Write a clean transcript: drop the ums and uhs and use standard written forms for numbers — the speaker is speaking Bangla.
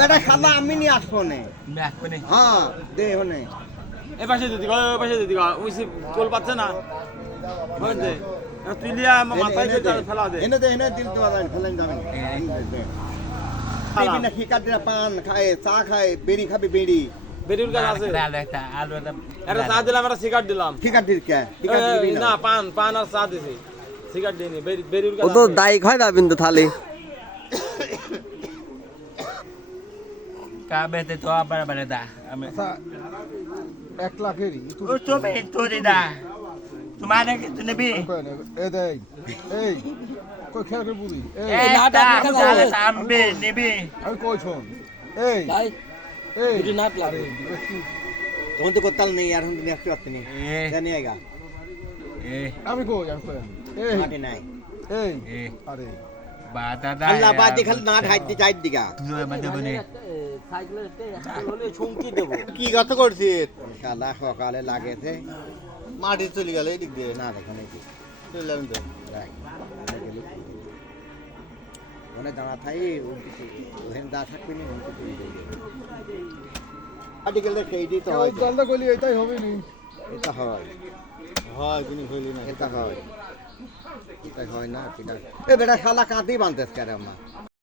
বেটা খালা আমি নিয়ে আসবো নে হ্যাঁ দে হনে এ পাশে দিদি ওই পাশে দিদি ওই কোল পাচ্ছে না ওই দে তুই লিয়া মাথায় ফেলা দে এনে দিল তো ফেলেন যাবেন দিবি না কি কাটে পান খায় চা খায় বেরি খাবে বেরি বেরির গাছ আছে এটা চা দিলাম একটা সিগারেট দিলাম সিগারেট দিল কে না পান আর চা দিছি সিগারেট দিইনি বেরির গাছ ও তো দাই খায় না বিন্দু থালি কাবেতে তো আবার বারে দা আমি 1 লাখেরই ও তো বে তো দা তোমার নাকি তুই নেবি এ দেই এই কই খেলা করে বুঝি এই নাটক খেলা সামবে নেবি আমি কই শোন এই এই দুটো নাট লাগে তখন তো করতাল নেই আর হুন নিয়ে আসতে পারতি নি জানি আইগা আমি কই এই মাটি নাই এই এই আরে বাদা দা আল্লাহ বাদি খালি না ঢাইতে চাই দিগা তুই মধ্যে বনে সাইকেলের হলে চুমকি দেব কি গত করছিস শালা সকালে লাগেছে মাটি চলে গেল এই দিক দিয়ে না দেখুন এই চললাম তো ওখানে দাঁড়া থাই ওখানে দা থাকবি না মাটি গেলে সেইটি তো হয় জলদা গলি এটাই হবে নি এটা হয় হয় কিন্তু হইলি না এটা হয় এটা হয় না এটা এ বেটা শালা কাঁদি বানতেছ কেন আমার